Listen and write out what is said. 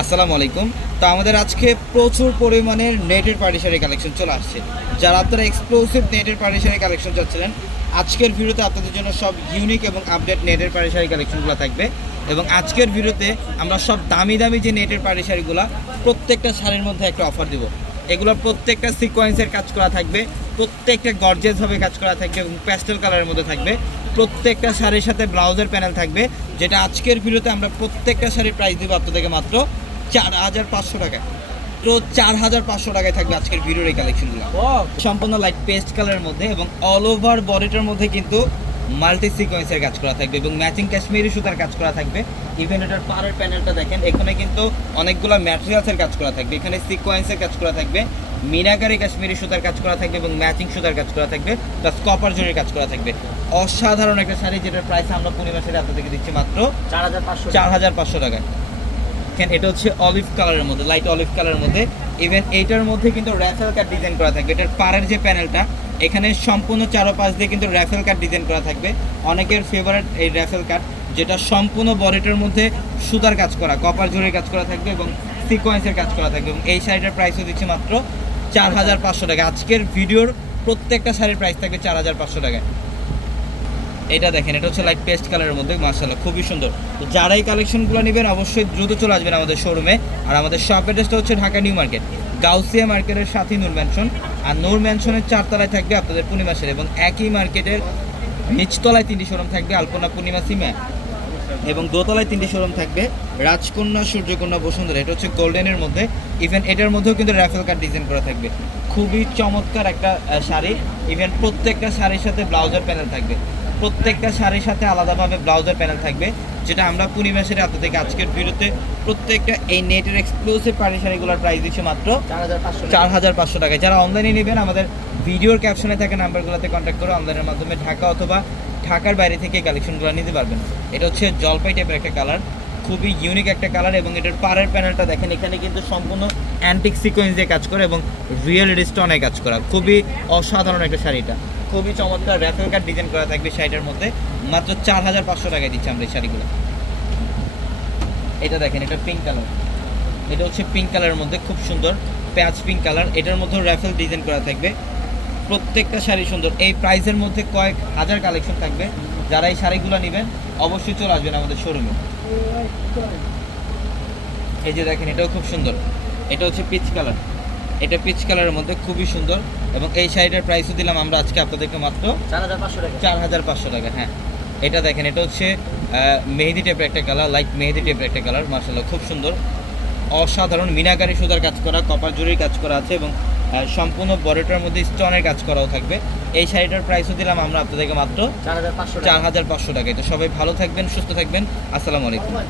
আসসালামু আলাইকুম। তো আমাদের আজকে প্রচুর পরিমাণের নেটের পার্টি শাড়ি কালেকশন চলে আসছে। যারা আপনারা এক্সক্লুসিভ নেটের পার্টি শাড়ি কালেকশন চাচ্ছিলেন, আজকের ভিডিওতে আপনাদের জন্য সব ইউনিক এবং আপডেট নেটের পার্টি শাড়ি কালেকশনগুলো থাকবে। এবং আজকের ভিডিওতে আমরা সব দামি দামি যে নেটের পার্টি শাড়িগুলো, প্রত্যেকটা শাড়ির মধ্যে একটা অফার দিব। এগুলো প্রত্যেকটা সিকোয়েন্সের কাজ করা থাকবে, প্রত্যেকটা গর্জিয়াসভাবে কাজ করা থাকবে এবং প্যাস্টেল কালারের মধ্যে থাকবে। প্রত্যেকটা শাড়ির সাথে ব্লাউজের প্যানেল থাকবে, যেটা আজকের ভিডিওতে আমরা প্রত্যেকটা শাড়ির প্রাইস দিব আপনাদেরকে মাত্র 4,500 টাকায়। তো 4,500 টাকায় থাকবে আজকের ভিডিওর এই কালেকশনগুলো, সম্পূর্ণ লাইট পেস্ট কালারের মধ্যে এবং অল ওভার বডিটার মধ্যে কিন্তু মাল্টি সিকোয়েন্সের কাজ করা থাকবে এবং ম্যাচিং কাশ্মীরি সুতার কাজ করা থাকবে। ইভেন এটার পাড়ের প্যানেলটা দেখেন, এখানে কিন্তু অনেকগুলো ম্যাটেরিয়ালসের কাজ করা থাকবে। এখানে সিকোয়েন্সের কাজ করা থাকবে, মিনাকারি কাশ্মীরি সুতার কাজ করা থাকবে এবং ম্যাচিং সুতার কাজ করা থাকবে, প্লাস কপার জরির কাজ করা থাকবে। অসাধারণ একটা শাড়ি, যেটার প্রাইস আমরা পূর্ণিমা শাড়ি আপনাদেরকে দিচ্ছি মাত্র 4,500 টাকায়। এটা হচ্ছে অলিভ কালারের মধ্যে, লাইট অলিভ কালারের মধ্যে। ইভেন এইটার মধ্যে কিন্তু র্যাফেল কাট ডিজাইন করা থাকবে। এটার পাড়ের যে প্যানেলটা, এখানে সম্পূর্ণ চারোপাশ দিয়ে কিন্তু র্যাফেল কাট ডিজাইন করা থাকবে। অনেকের ফেভারিট এই র্যাফেল কাট, যেটা সম্পূর্ণ বডিটার মধ্যে সুতার কাজ করা, কপার জরির কাজ করা থাকবে এবং সিকোয়েন্সের কাজ করা থাকবে। এবং এই শাড়িটার প্রাইসও দিচ্ছি মাত্র 4,500 টাকা। আজকের ভিডিওর প্রত্যেকটা শাড়ির প্রাইস থাকবে 4,500 টাকায়। এটা দেখেন, এটা হচ্ছে লাইট পেস্ট কালারের মধ্যে, মাশাআল্লাহ খুবই সুন্দর। তো যারা এই কালেকশনগুলো নেবেন অবশ্যই দ্রুত চলে আসবেন আমাদের শোরুমে। আর আমাদের শপ অ্যাড্রেসটা হচ্ছে ঢাকা নিউ মার্কেট, গাউসিয়া মার্কেটের সাথে নূর ম্যানশন। আর নূর ম্যানশনের 4 তলায় থাকবে আপনাদের পূর্ণিমা শাড়ি, এবং একই মার্কেটের নিচতলায় 3টি শোরুম থাকবে, আলপনা, পূর্ণিমা, সিমা, এবং দোতলায় 3টি শোরুম থাকবে, রাজকন্যা, সূর্যকন্যা, বসুন্ধরা। এটা হচ্ছে গোল্ডেনের মধ্যে। ইভেন এটার মধ্যেও কিন্তু র্যাফেল কাট ডিজাইন করা থাকবে। খুবই চমৎকার একটা শাড়ি। ইভেন প্রত্যেকটা শাড়ির সাথে ব্লাউজের প্যানেল থাকবে, প্রত্যেকটা শাড়ির সাথে আলাদাভাবে ব্লাউজের প্যানেল থাকবে, যেটা আমরা পূর্ণিমা শাড়ি আপনাদেরকে আজকের ভিডিওতে প্রত্যেকটা এই নেটের এক্সক্লুসিভ পার্টি শাড়িগুলোর প্রাইস দিচ্ছে মাত্র 4,500 টাকায়। যারা অনলাইনে নেবেন আমাদের ভিডিওর ক্যাপশনে থাকা নাম্বারগুলোতে কন্ট্যাক্ট করে অনলাইনের মাধ্যমে ঢাকা অথবা ঢাকার বাইরে থেকে কালেকশনগুলো নিতে পারবেন। এটা হচ্ছে জলপাই টাইপের একটা কালার, খুবই ইউনিক একটা কালার। এবং এটার পাড়ের প্যানেলটা দেখেন, এখানে কিন্তু সম্পূর্ণ অ্যান্টিক সিকোয়েন্স দিয়ে কাজ করে এবং রিয়েল স্টোনে কাজ করা। খুবই অসাধারণ একটা শাড়িটা, খুবই চমৎকার র্যাফেল কাট ডিজাইন করা থাকবে শাড়িটার মধ্যে। মাত্র 4,500 টাকায় দিচ্ছি আমরা এই শাড়িগুলো। এটা দেখেন, এটা পিঙ্ক কালার, এটা হচ্ছে পিঙ্ক কালারের মধ্যে খুব সুন্দর প্যাচ পিঙ্ক কালার। এটার মধ্যেও র্যাফেল ডিজাইন করা থাকবে। প্রত্যেকটা শাড়ি সুন্দর। এই প্রাইসের মধ্যে কয়েক হাজার কালেকশন থাকবে। যারা এই শাড়িগুলো নেবেন অবশ্যই চলে আসবেন আমাদের শোরুমে। এই যে দেখেন, এটাও খুব সুন্দর। এটা হচ্ছে পিচ কালার, এটা পিচ কালারের মধ্যে খুবই সুন্দর। এবং এই শাড়িটার প্রাইসও দিলাম আমরা আজকে আপনাদেরকে মাত্র 4,500 টাকা। হ্যাঁ, এটা দেখেন, এটা হচ্ছে মেহেদি টাইপের একটা কালার, লাইট মেহেদি টাইপের একটা কালার। মাশাআল্লাহ খুব সুন্দর, অসাধারণ মিনাকারি সুতার কাজ করা, কপার জরির কাজ করা আছে এবং সম্পূর্ণ বডিটার মধ্যে স্টোনের কাজ করাও থাকবে। এই শাড়িটার প্রাইসও দিলাম আমরা আপনাদেরকে মাত্র 4,500 টাকায়। তো সবাই ভালো থাকবেন, সুস্থ থাকবেন। আসসালামু আলাইকুম।